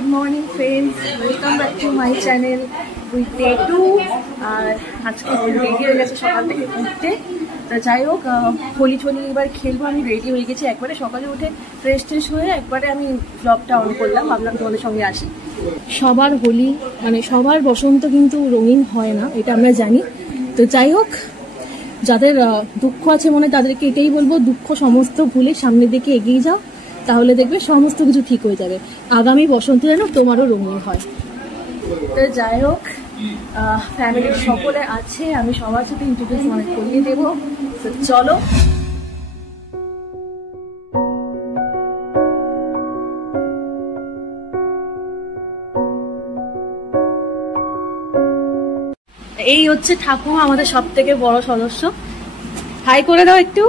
Good morning friends, welcome back to my channel with day 2। আর আজকে ready হয়ে গেছে সকাল থেকে ঘুরতে। তো যাই হোক, হোলি ছোলি এবার খেলবো। আমি রেডি হয়ে গেছি, একবারে সকালে উঠে ফ্রেশ ট্রেশ হয়ে একবারে আমি ব্লগটা অন করলাম, ভাবলাম তোমাদের সঙ্গে আসি। সবার হোলি মানে সবার বসন্ত কিন্তু রঙিন হয় না, এটা আমরা জানি। তো যাই হোক, যাদের দুঃখ আছে মনে তাদেরকে এটাই বলবো, দুঃখ সমস্ত ভুলে সামনের দিকে এগিয়ে যাও, তাহলে দেখবে সমস্ত কিছু ঠিক হয়ে যাবে। আগামী বসন্ত যেন তোমারও রঙিন হয়। তো যাই হোক, ফ্যামিলির সকলে আছে, আমি সবার সাথে ইন্ট্রোডিউস করিয়ে দেবো। তো চলো। এই হচ্ছে ঠাকুমা, আমাদের সব থেকে বড় সদস্য। হাই করে দাও একটু।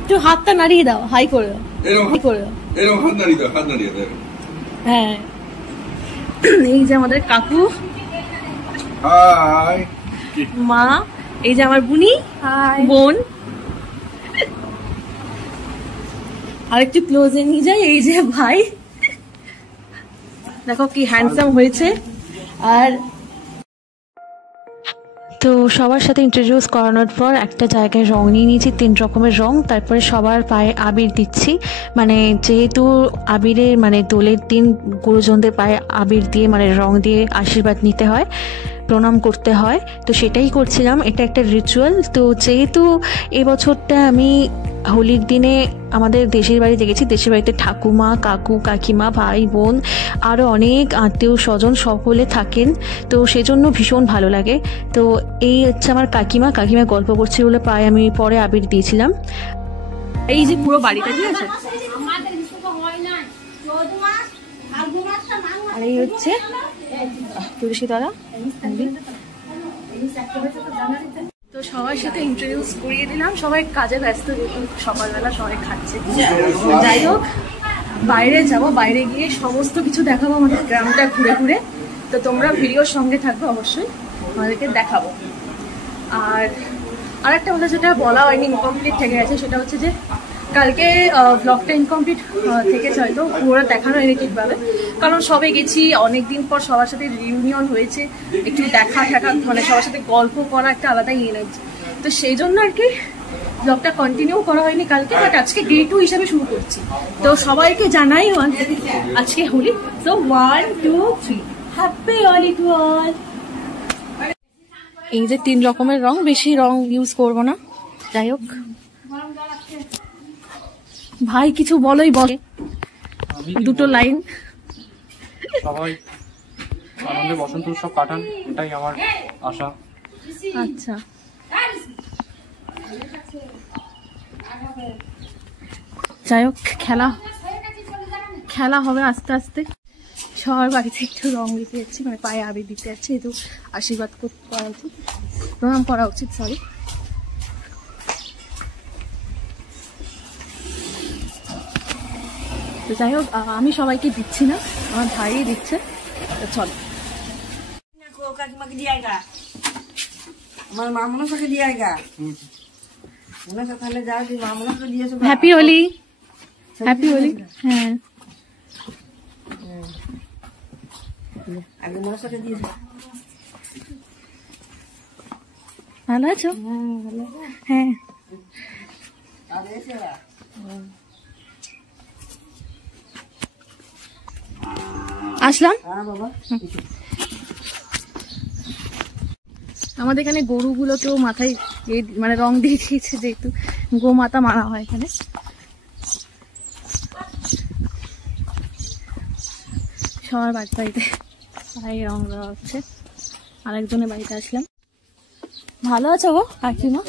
একটু হাতটা নাড়িয়ে দাও, হাই করে দাও, হাই করে দাও, হাত নাড়িয়ে দাও, হাত নাড়িয়ে দাও। হ্যাঁ, এই যে আমাদের কাকু, হাই মা, এই যে আমার বুনি, বোন। আর একটু ক্লোজে নিয়ে যাই, এই যে ভাই, দেখো কি হ্যান্ডসাম হয়েছে। আর তো সবার সাথে ইন্ট্রোডিউস করানোর পর একটা জায়গায় রং নিয়ে নিয়েছি, 3 রকমের রং। তারপরে সবার পায়ে আবির দিচ্ছি, মানে যেহেতু আবিরের মানে দোলের দিন গুরুজনদের পায়ে আবির দিয়ে মানে রং দিয়ে আশীর্বাদ নিতে হয়, প্রণাম করতে হয়। তো সেটাই করছিলাম, এটা একটা রিচুয়াল। তো যেহেতু এবছরটা আমি হোলির দিনে আমাদের দেশের বাড়িতে গেছি, দেশের বাড়িতে ঠাকুমা, কাকু, কাকিমা, ভাই, বোন, আরও অনেক আত্মীয় স্বজন সকলে থাকেন, তো সেজন্য ভীষণ ভালো লাগে। তো এই হচ্ছে আমার কাকিমা, কাকিমা গল্প করছিল বলে পায়ে আমি পরে আবির দিয়েছিলাম। এই যে পুরো বাড়িটা, ঠিক আছে। আর এই হচ্ছে তুলসী তলা। তো সবার সাথে ইন্ট্রোডিউস করিয়ে দিলাম, সবাই কাজে ব্যস্ত, যেহেতু সকালবেলা সবাই খাচ্ছে। যাই হোক, বাইরে যাব, বাইরে গিয়ে সমস্ত কিছু দেখাবো, আমাদের গ্রামটা ঘুরে ঘুরে। তো তোমরা ভিডিওর সঙ্গে থাকবে, অবশ্যই আমাদেরকে দেখাবো। আর একটা কথা যেটা বলা হয়নি, ইনকমপ্লিট থেকে গেছে, সেটা হচ্ছে যে কালকে ব্লগটা ইনকমপ্লিট থেকেছে, হয়তো পুরো দেখানো হয়নি ঠিকভাবে, কারণ সবে গেছি, অনেকদিন পর সবার সাথে রিউনিয়ন হয়েছে, একটু দেখা মানে সবার সাথে গল্প করা একটা আলাদাই এনার্জি। তো সেই জন্য আর কি ব্লগটা কন্টিনিউ করা হয়নি কালকে, বাট আজকে ডে 2 হিসাবে শুরু করছি। তো সবাইকে জানাই আজকে Holi. So 1 2 3 happy Holi to all. এই যে 3 রকমের রং, বেশি রং ইউজ করবো না। যাই হোক, ভাই কিছু বলোই বল, দুটো লাইন। সবাই আনন্দে বসন্ত উৎসব কাটান, এটাই আমার আশা। আচ্ছা, যাই হোক, খেলা হবে আস্তে আস্তে। সবার বাড়িতে একটু রং দিতে যাচ্ছি, মানে পায়ে আবির দিতে যাচ্ছি, একটু আশীর্বাদ করা উচিত, প্রণাম করা উচিত, সরি। তো যাই হোক, আমি সবাইকে দিচ্ছি না, আমার ভাই দিচ্ছে। তো চলো, হ্যাপি হোলি, হ্যাপি হোলি। হ্যাঁ, ভালো আছো? হ্যাঁ, আসলাম। আমাদের এখানে গরুগুলোকেও মাথায় মানে রং দিয়ে দিয়েছে, যেহেতু গোমাতা মারা হয় এখানে। সবার বাড়িতে রং দেওয়া হচ্ছে। আরেকজনের বাড়িতে আসলাম। ভালো আছো গো কাকিমা?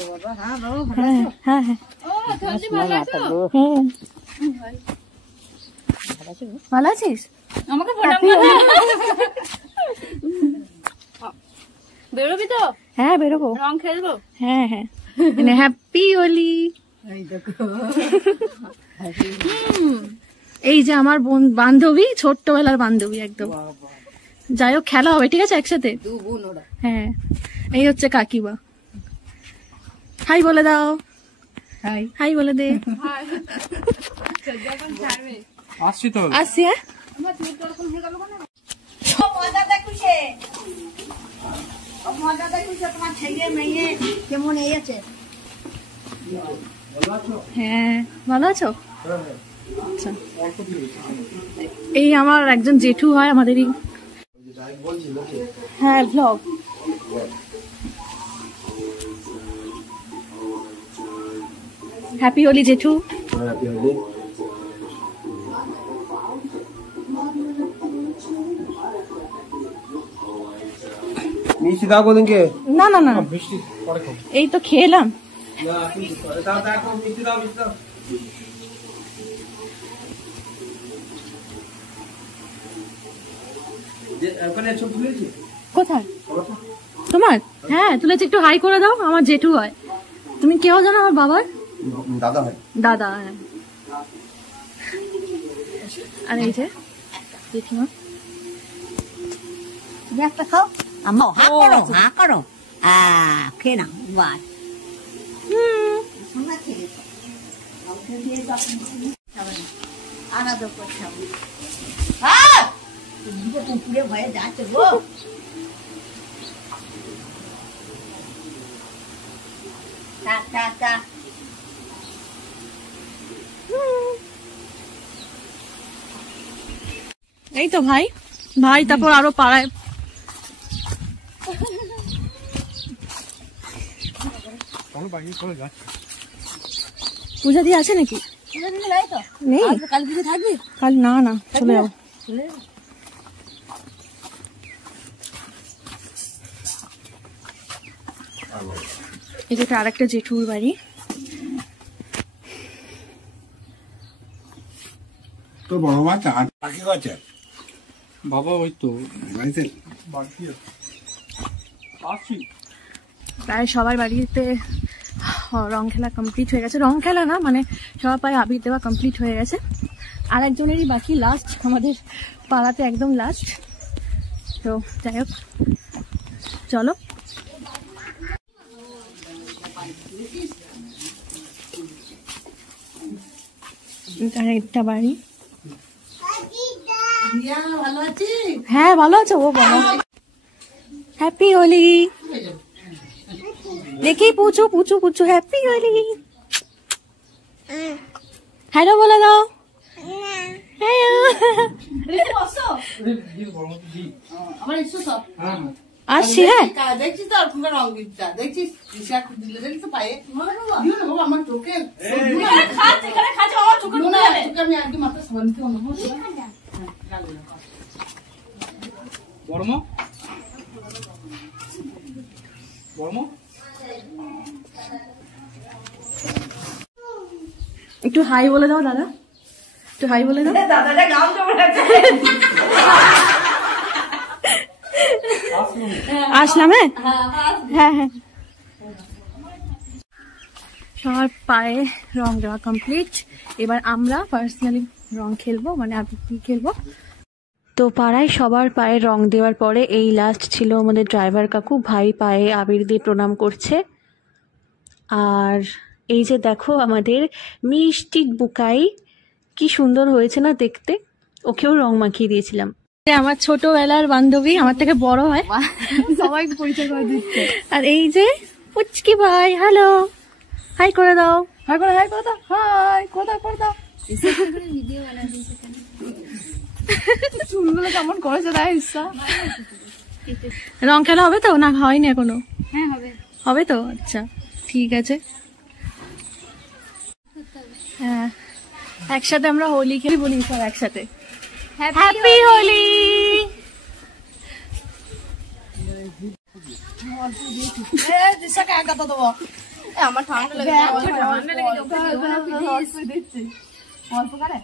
হ্যাঁ হ্যাঁ হ্যাঁ, ভালো আছিস? আমাকে বেরোবি তো? হ্যাঁ বেরোবো, রং খেলবো। হ্যাঁ হ্যাঁ, হ্যাপি হোলি। এই যে আমার বান্ধবী, ছোট্টবেলার বান্ধবী একদম। যাই হোক, খেলা হবে, ঠিক আছে, একসাথে। হ্যাঁ, এই হচ্ছে কাকিমা। হাই বলে দাও। হাই হাই বলে দে। আসছি তো, আসছি। হ্যাঁ কেমন এই আছে? হ্যাঁ ভালো আছো? আচ্ছা, এই আমার একজন জেঠু হয় আমাদেরই। হ্যাঁ ব্লগ। হ্যাপি হোলি জেঠু। মিষ্টি দাও কোনদিনকে? না না না, বৃষ্টি পরে খাবো। এই তো খেলাম। মিষ্টি দাও, মিষ্টি দাও। ওখানে ছবি তুলেছি কোথায় তোমার? হ্যাঁ তুলেছি, একটু হাই করে দাও। আমার জেঠু হয়। তুমি কেউ জানো আমার বাবার? দাদা হয়। দাদা। হ্যাঁ। আর এই যে জেঠিমা। তুমি একটা খাও। আম্মা হা করো, হা করো। খেয়ে নাও বাস। আলাদা করতে হবে। পুকুরে ভয়ে যাচ্ছে গো। এই তো ভাই ভাই, তারপর আরো পাড়ায় চলো বাইরে চলে যাচ্ছি। পূজা দিয়ে আছে নাকি? নেই, কাল পুজো থাকবে? কাল না না, চলে যাবো। এই যেটা আর একটা জেঠুর বাড়ি। তো বড় মাছ আর পাখি আছে বাবা ওই তো বাড়িতে। বাড়ি আসছি। প্রায় সবার বাড়িতে রং খেলা কমপ্লিট হয়ে গেছে। রং খেলা না, মানে সবার পায়ে আবির দেওয়া কমপ্লিট হয়ে গেছে। আর একজনেরই বাকি, লাস্ট আমাদের পাড়াতে একদম লাস্ট। তো যাই হোক, চলো। একটা বাড়ি। হ্যাঁ ভালো আছো? ও বলো হ্যাপি হোলি। দেখি পুচু পুচু পুচু, হ্যাপি হোলি। হ্যালো বলে দাও। আসছি। হ্যাঁ দেখছিস তো রং দিচ্ছা, দেখছিস দিলে দেখছিস তো পায়ে আমার চোখে আমি আগে মাথা সাবান দিতে বর্ম বর্ম একটু হাই বলে দাও দাদা, একটু হাই বলে দাও। দাদাটা গাও আসলাম। হ্যাঁ হ্যাঁ, সবার পায়ে রং দেওয়া কমপ্লিট। এবার আমরা পার্সোনালি রং খেলবো, মানে আবৃত্তি খেলবো। তো পাড়ায় সবার পায়ে রং দেওয়ার পরে এই লাস্ট ছিল আমাদের ড্রাইভার কাকু। ভাই পায়ে আবির দিয়ে প্রণাম করছে। আর এই যে দেখো আমাদের মিষ্টি বুকাই, কি সুন্দর হয়েছে না দেখতে। ওকেও রং মাখিয়ে দিয়েছিলাম। আমার ছোটবেলার বান্ধবী, আমার থেকে বড় হয়, সবাই পরিচয় করে দিচ্ছে। আর এই যে পুচকি ভাই, হ্যালো, হাই করে দাও। হাই করে দাও। হাই করে দাও। চুলগুলো কেমন করেছে তাই ইচ্ছা। রং খেলা হবে তো? না হয়নি এখনো? হ্যাঁ হবে তো, আচ্ছা ঠিক আছে। হ্যাঁ একসাথে আমরা হোলি খেলি, বলি সব একসাথে হ্যাপি হোলি। আমার ঠান্ডা লেগে অল্প করে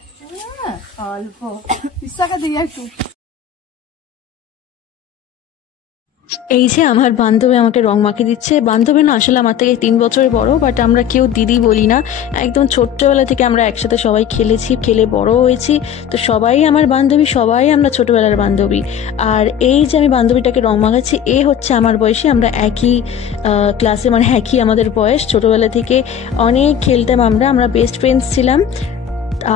অল্প ইচ্ছাকে দিয়ে একটু। এই যে আমার বান্ধবী আমাকে রং মাখিয়ে দিচ্ছে। বান্ধবী না, আসলে আমার থেকে 3 বছরের বড়, বাট আমরা কেউ দিদি বলি না। একদম ছোট্টবেলা থেকে আমরা একসাথে সবাই খেলেছি, খেলে বড় হয়েছি। তো সবাই আমার বান্ধবী, সবাই আমরা ছোটবেলার বান্ধবী। আর এই যে আমি বান্ধবীটাকে রং মাখাচ্ছি, এ হচ্ছে আমার বয়সী। আমরা একই ক্লাসে, মানে একই আমাদের বয়স। ছোটবেলা থেকে অনেক খেলতাম, আমরা বেস্ট ফ্রেন্ডস ছিলাম।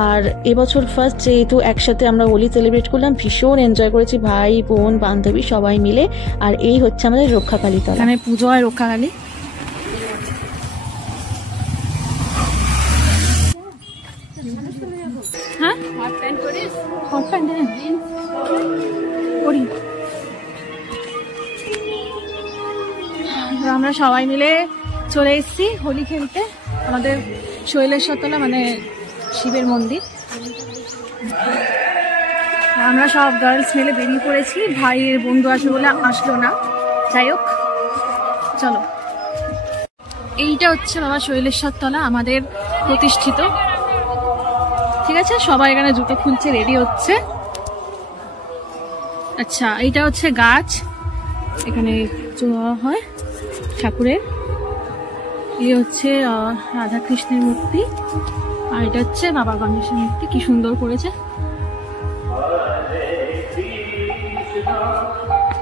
আর এবছর ফার্স্ট যেহেতু একসাথে আমরা হোলি সেলিব্রেট করলাম, ভীষণ এনজয় করেছি ভাই বোন বান্ধবী সবাই মিলে। আর এই হচ্ছে আমাদের রক্ষাকালী তলা, এখানে পুজো হয় রক্ষাকালী। হ্যাঁ করি। আমরা সবাই মিলে চলে এসেছি হোলি খেলতে আমাদের শৈলেশ্বর তলা, মানে শিবের মন্দির। আমরা সব গার্লস মিলে বেরিয়ে পড়েছি। ভাইয়ের বন্ধু আসবে বলে আসলো না, যাই হোক চলো। এইটা হচ্ছে বাবা শৈলেশ্বর তলা, আমাদের প্রতিষ্ঠিত। ঠিক আছে, সবাই এখানে জুতো খুলছে, রেডি হচ্ছে। আচ্ছা, এইটা হচ্ছে গাছ, এখানে পুজো হয় ঠাকুরের। এই হচ্ছে রাধা কৃষ্ণের মূর্তি, আর এটা হচ্ছে বাবা গণেশের মূর্তি। কি সুন্দর করেছে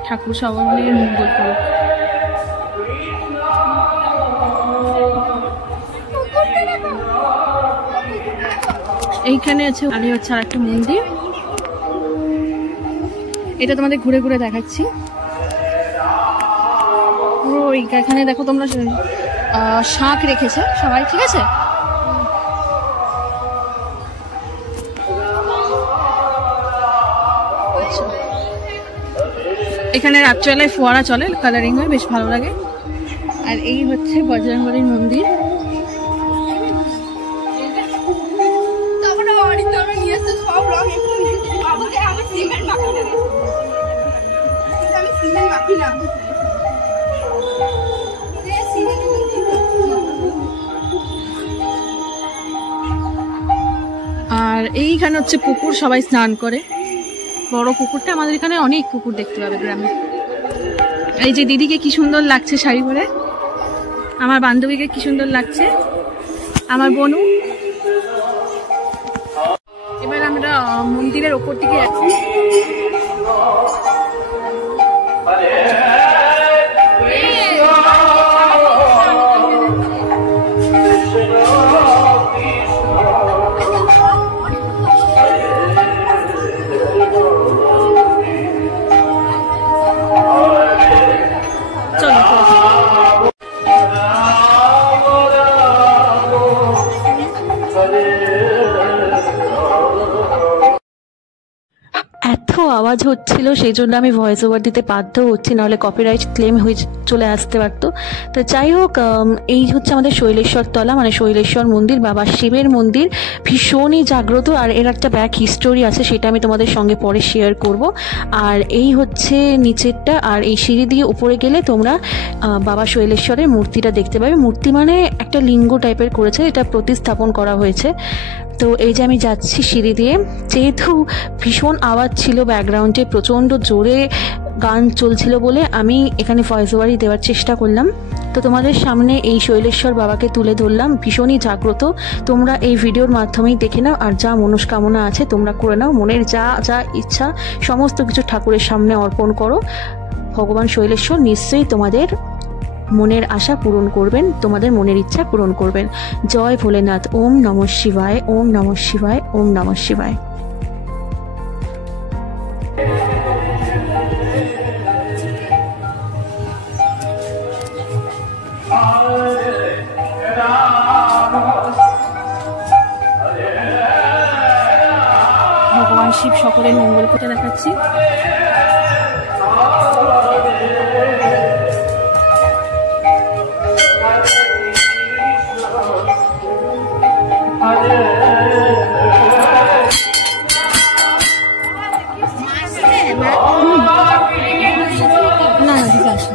ঠাকুর, সবাই মিলে মঙ্গল করুক। এইখানে আছে, আর হচ্ছে আর একটা মন্দির। এটা তোমাদের ঘুরে ঘুরে দেখাচ্ছি পুরো। এখানে দেখো তোমরা, শাঁখ রেখেছে সবাই, ঠিক আছে। এখানে রাত্রেবেলায় ফোয়ারা চলে, কালারিং হয়, বেশ ভালো লাগে। আর এই হচ্ছে বজরংবলীর মন্দির। আর এইখানে হচ্ছে পুকুর, সবাই স্নান করে। বড় পুকুরটা, আমাদের এখানে অনেক পুকুর দেখতে পাবে গ্রামে। এই যে দিদিকে কি সুন্দর লাগছে শাড়ি পরে, আমার বান্ধবীকে কি সুন্দর লাগছে, আমার বোনু। এবার আমরা মন্দিরের ওপর দিকে যাচ্ছি। এত আওয়াজ হচ্ছিল, সেই জন্য আমি ভয়েস ওভার দিতে বাধ্য হচ্ছি, নাহলে কপিরাইট ক্লেম হয়ে চলে আসতে পারতো। তো যাই হোক, এই হচ্ছে আমাদের শৈলেশ্বর তলা, মানে শৈলেশ্বর মন্দির, বাবা শিবের মন্দির। ভীষণই জাগ্রত, আর এর একটা ব্যাক হিস্টোরি আছে, সেটা আমি তোমাদের সঙ্গে পরে শেয়ার করব। আর এই হচ্ছে নিচেরটা, আর এই সিঁড়ি দিয়ে উপরে গেলে তোমরা বাবা শৈলেশ্বরের মূর্তিটা দেখতে পাবে। মূর্তি মানে একটা লিঙ্গ টাইপের করেছে, এটা প্রতিস্থাপন করা হয়েছে। তো এই যে আমি যাচ্ছি সিঁড়ি দিয়ে, যেহেতু ভীষণ আওয়াজ ছিল ব্যাকগ্রাউন্ডে, প্রচণ্ড জোরে গান চলছিল বলে আমি এখানে ভয়েস ওভারই দেওয়ার চেষ্টা করলাম। তো তোমাদের সামনে এই শৈলেশ্বর বাবাকে তুলে ধরলাম, ভীষণই জাগ্রত। তোমরা এই ভিডিওর মাধ্যমেই দেখে নাও, আর যা মনস্কামনা আছে তোমরা করে নাও। মনের যা যা ইচ্ছা সমস্ত কিছু ঠাকুরের সামনে অর্পণ করো। ভগবান শৈলেশ্বর নিশ্চয়ই তোমাদের মনের আশা পূরণ করবেন, তোমাদের মনের ইচ্ছা পূরণ করবেন। জয় ভোলেনাথ। ওম নমঃ শিবায়, ওম নমঃ শিবায়, ওম নমঃ শিবায়। ভগবান শিব সকলের মঙ্গল করতে দেখাচ্ছি। না ঠিক আছে।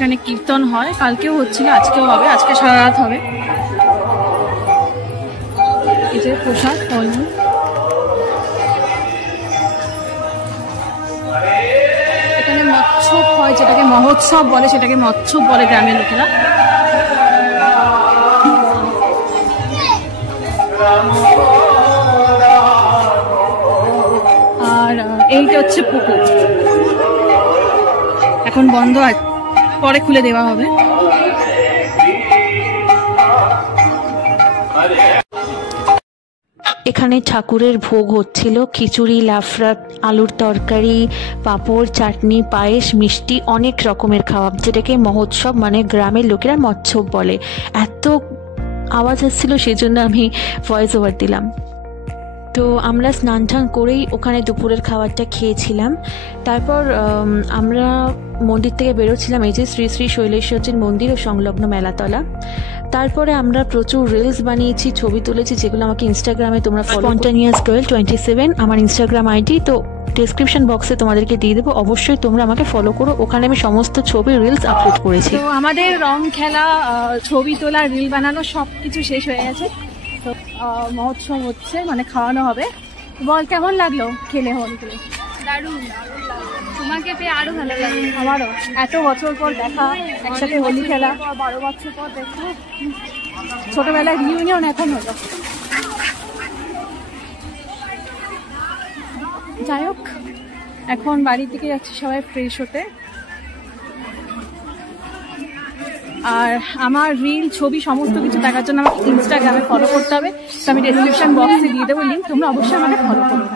এখানে কীর্তন হয়, কালকেও হচ্ছিল, আজকেও হবে, আজকে সারা রাত হবে। এই যে প্রসাদ ফলমূল, এখানে মৎস্যব হয়, যেটাকে মহোৎসব বলে, সেটাকে মৎস্যব বলে গ্রামের লোকেরা। আর এইটা হচ্ছে পুকুর, এখন বন্ধ আছে, পরে খুলে দেওয়া হবে। এখানে ঠাকুরের ভোগ হচ্ছিল, খিচুড়ি, লাফড়া, আলুর তরকারি, পাঁপড়, চাটনি, পায়েস, মিষ্টি, অনেক রকমের খাওয়া, যেটাকে মহোৎসব মানে গ্রামের লোকেরা মৎস্যব বলে। এত আওয়াজ আসছিল সেজন্য আমি ভয়েস ওভার দিলাম। তো আমরা স্নান টান করেই ওখানে দুপুরের খাবারটা খেয়েছিলাম। তারপর আমরা মন্দির থেকে বেরোচ্ছিলাম, এই যে শ্রী শ্রী শৈলেশ্বরজির মন্দির ও সংলগ্ন মেলাতলা। তারপরে আমরা প্রচুর রিলস বানিয়েছি, ছবি তুলেছি, যেগুলো আমাকে ইনস্টাগ্রামে তোমরা স্পন্টানিয়াস গার্ল 27 আমার ইনস্টাগ্রাম আইডি, তো ডেসক্রিপশন বক্সে তোমাদেরকে দিয়ে দেবো, অবশ্যই তোমরা আমাকে ফলো করো, ওখানে আমি সমস্ত ছবি রিলস আপলোড করেছি। তো আমাদের রং খেলা, ছবি তোলা, রিল বানানো সব কিছু শেষ হয়ে গেছে। তো মহোৎসব হচ্ছে, মানে খাওয়ানো হবে। বল কেমন লাগলো খেলে হোলিতে? দারুণ, তোমাকে পেয়ে আরো ভালো লাগে। আমারও এত বছর পর দেখা, একসাথে হোলি খেলা, 12 বছর পর দেখা, ছোটবেলায় রিউনিয়ন এখন হলো। যাই হোক, এখন বাড়ি থেকে যাচ্ছি সবাই ফ্রেশ হতে। আর আমার রিল, ছবি সমস্ত কিছু দেখার জন্য আমাকে ইনস্টাগ্রামে ফলো করতে হবে, তো আমি ডেসক্রিপশন বক্সে দিয়ে দেবো লিঙ্ক, তোমরা অবশ্যই আমাকে ফলো করো।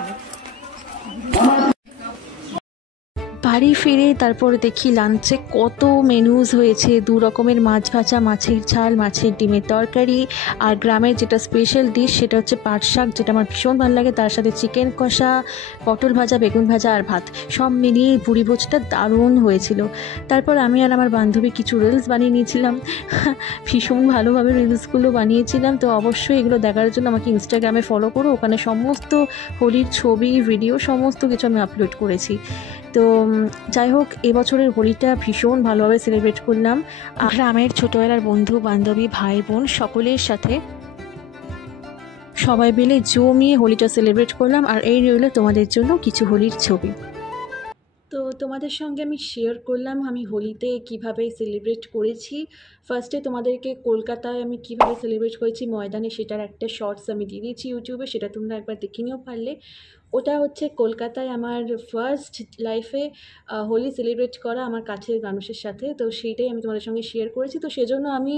বাড়ি ফিরে তারপর দেখি লাঞ্চে কত মেনুজ হয়েছে, 2 রকমের মাছ ভাজা, মাছের ঝাল, মাছের ডিমের তরকারি, আর গ্রামের যেটা স্পেশাল ডিশ সেটা হচ্ছে পাট শাক, যেটা আমার ভীষণ ভালো লাগে, তার সাথে চিকেন কষা, পটল ভাজা, বেগুন ভাজা আর ভাত, সব মিলিয়ে ভুড়ি ভোজটা দারুণ হয়েছিল। তারপর আমি আর আমার বান্ধবী কিছু রিলস বানিয়ে নিয়েছিলাম, ভীষণ ভালোভাবে রিলসগুলো বানিয়েছিলাম। তো অবশ্যই এগুলো দেখার জন্য আমাকে ইনস্টাগ্রামে ফলো করো, ওখানে সমস্ত হোলির ছবি, ভিডিও সমস্ত কিছু আমি আপলোড করেছি। তো যাই হোক, এবছরের হোলিটা ভীষণ ভালোভাবে সেলিব্রেট করলাম। গ্রামের ছোটোবেলার বন্ধু বান্ধবী, ভাই বোন সকলের সাথে সবাই মিলে জমিয়ে হোলিটা সেলিব্রেট করলাম। আর এই রইল তোমাদের জন্য কিছু হোলির ছবি। তো তোমাদের সঙ্গে আমি শেয়ার করলাম আমি হোলিতে কিভাবে সেলিব্রেট করেছি। ফার্স্টে তোমাদেরকে কলকাতায় আমি কিভাবে সেলিব্রেট করেছি ময়দানে, সেটার একটা শর্টস আমি দিয়ে দিয়েছি ইউটিউবে, সেটা তোমরা একবার দেখে নিও পারলে। ওটা হচ্ছে কলকাতায় আমার ফার্স্ট লাইফে হোলি সেলিব্রেট করা আমার কাছের মানুষের সাথে, তো সেইটাই আমি তোমাদের সঙ্গে শেয়ার করেছি। তো সেজন্য আমি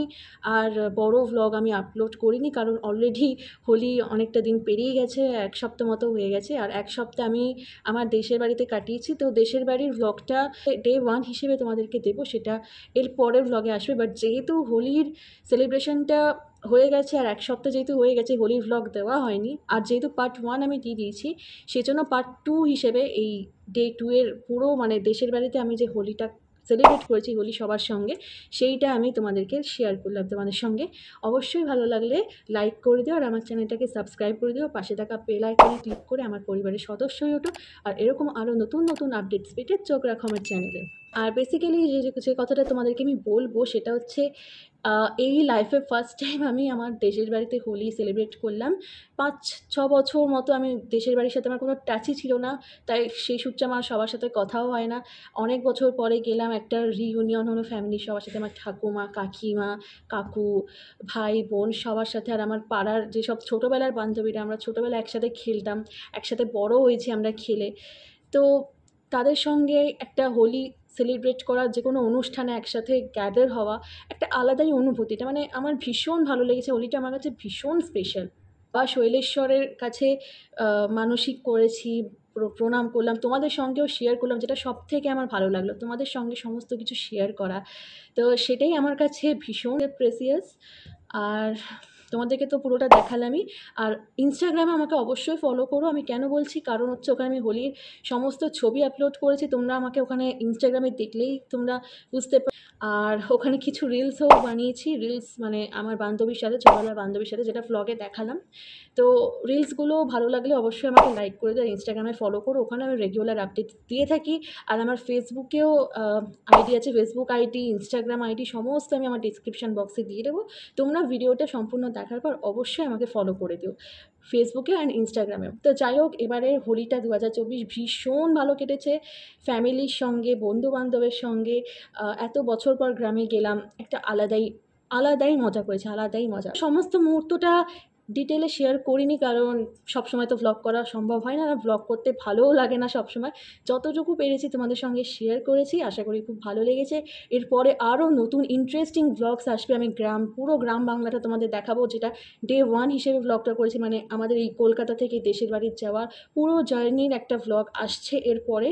আর বড় ভ্লগ আমি আপলোড করিনি, কারণ অলরেডি হোলি অনেকটা দিন পেরিয়ে গেছে, 1 সপ্তাহ মতো হয়ে গেছে। আর 1 সপ্তাহ আমি আমার দেশের বাড়িতে কাটিয়েছি, তো দেশের বাড়ির ভ্লগটা ডে 1 হিসেবে তোমাদেরকে দেবো, সেটা এর পরের ভ্লগে আসবে। বাট যেহেতু হোলির সেলিব্রেশনটা হয়ে গেছে আর 1 সপ্তাহ যেহেতু হয়ে গেছে, হোলির ভ্লগ দেওয়া হয়নি, আর যেহেতু পার্ট 1 আমি দিয়ে দিয়েছি, সেজন্য পার্ট 2 হিসেবে এই ডে 2 এর পুরো মানে দেশের বাড়িতে আমি যে হোলিটা সেলিব্রেট করেছি হোলি সবার সঙ্গে, সেইটা আমি তোমাদেরকে শেয়ার করলাম তোমাদের সঙ্গে। অবশ্যই ভালো লাগলে লাইক করে দিও, আর আমার চ্যানেলটাকে সাবস্ক্রাইব করে দিও, পাশে থাকা বেল আইকনে ক্লিক করে আমার পরিবারের সদস্য হয়ে ওঠো। আর এরকম আরও নতুন নতুন আপডেটস পেতে চোখ রাখো আমার চ্যানেলে। আর বেসিক্যালি যে কথাটা তোমাদেরকে আমি বলবো সেটা হচ্ছে, এই লাইফে ফার্স্ট টাইম আমি আমার দেশের বাড়িতে হোলি সেলিব্রেট করলাম। 5-6 বছর মতো আমি দেশের বাড়ির সাথে আমার কোনো টাচই ছিল না, তাই সেই সূত্রে আমার সবার সাথে কথাও হয় না। অনেক বছর পরে গেলাম, একটা রিইউনিয়ন হলো ফ্যামিলির সবার সাথে, আমার ঠাকুমা, কাকিমা, কাকু, ভাই বোন সবার সাথে। আর আমার পাড়ার যেসব ছোটোবেলার বান্ধবীরা, আমরা ছোটোবেলায় একসাথে খেলতাম, একসাথে বড় হয়েছি আমরা খেলে, তো তাদের সঙ্গে একটা হোলি সেলিব্রেট করা, যে কোনো অনুষ্ঠানে একসাথে গ্যাদার হওয়া, একটা আলাদাই অনুভূতিটা, মানে আমার ভীষণ ভালো লেগেছে। হোলিটা আমার কাছে ভীষণ স্পেশাল। বা শৈলেশ্বরের কাছে মানসিক করেছি, প্রণাম করলাম, তোমাদের সঙ্গেও শেয়ার করলাম, যেটা সবথেকে আমার ভালো লাগলো, তোমাদের সঙ্গে সমস্ত কিছু শেয়ার করা। তো সেটাই আমার কাছে ভীষণ প্রেসিয়াস। আর তোমাদেরকে তো পুরোটা দেখালামই। আর ইনস্টাগ্রামে আমাকে অবশ্যই ফলো করো। আমি কেন বলছি, কারণ হচ্ছে ওখানে আমি হোলির সমস্ত ছবি আপলোড করেছি, তোমরা আমাকে ওখানে ইনস্টাগ্রামে দেখলেই তোমরা বুঝতে পার। আর ওখানে কিছু রিলসও বানিয়েছি, রিলস মানে আমার বান্ধবীর সাথে, ছোটোবেলার বান্ধবীর সাথে, যেটা ভ্লগে দেখালাম। তো রিলসগুলো ভালো লাগলে অবশ্যই আমাকে লাইক করে দাও, ইনস্টাগ্রামে ফলো করো, ওখানে আমি রেগুলার আপডেট দিয়ে থাকি। আর আমার ফেসবুকেও আইডি আছে, ফেসবুক আইডি, ইনস্টাগ্রাম আইডি সমস্ত আমি আমার ডিসক্রিপশান বক্সে দিয়ে দেবো। তোমরা ভিডিওটা সম্পূর্ণ দেখার পর অবশ্যই আমাকে ফলো করে দিও ফেসবুকে অ্যান্ড ইনস্টাগ্রামেও। তো যাই হোক, এবারের হোলিটা 2024 ভীষণ ভালো কেটেছে, ফ্যামিলির সঙ্গে, বন্ধুবান্ধবের সঙ্গে। এত বছর পর গ্রামে গেলাম, একটা আলাদাই মজা করেছে, আলাদাই মজা। সমস্ত মুহূর্তটা ডিটেলে শেয়ার করিনি, কারণ সবসময় তো ভ্লগ করা সম্ভব হয় না, আর ভ্লগ করতে ভালোও লাগে না সবসময়। যতটুকু পেরেছি তোমাদের সঙ্গে শেয়ার করেছি, আশা করি খুব ভালো লেগেছে। এরপরে আরও নতুন ইন্টারেস্টিং ভ্লগস আসবে, আমি পুরো গ্রাম বাংলাটা তোমাদের দেখাবো, যেটা ডে 1 হিসেবে ভ্লগটা করেছি, মানে আমাদের এই কলকাতা থেকে দেশের বাড়ির যাওয়ার পুরো জার্নির একটা ভ্লগ আসছে এরপরে।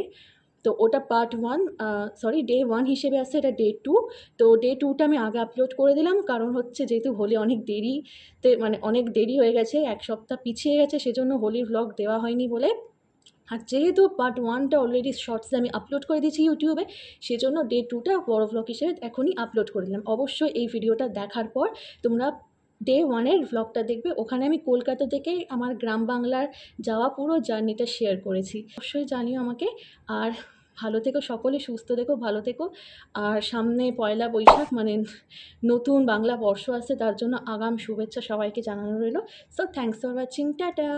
তো ওটা পার্ট 1, ডে 1 হিসেবে আসছে, এটা ডে 2। তো ডে 2টা আমি আগে আপলোড করে দিলাম, কারণ হচ্ছে যেহেতু হোলি অনেক দেরি হয়ে গেছে, 1 সপ্তাহ পিছিয়ে গেছে, সেজন্য হোলির ভ্লগ দেওয়া হয়নি বলে। আর যেহেতু পার্ট 1টা অলরেডি শর্টসে আমি আপলোড করে দিয়েছি ইউটিউবে, সেজন্য ডে 2টা বড় ভ্লগ হিসেবে এখনই আপলোড করে দিলাম। অবশ্যই এই ভিডিওটা দেখার পর তোমরা ডে 1-এর ভ্লগটা দেখবে, ওখানে আমি কলকাতা থেকে আমার গ্রাম বাংলার যাওয়া পুরো জার্নিটা শেয়ার করেছি। অবশ্যই জানিও আমাকে। আর ভালো থেকো সকলে, সুস্থ থেকো, ভালো থেকো। আর সামনে পয়লা বৈশাখ, মানে নতুন বাংলা বর্ষ আসছে, তার জন্য আগাম শুভেচ্ছা সবাইকে জানানো রইল। So thanks for watching, tata.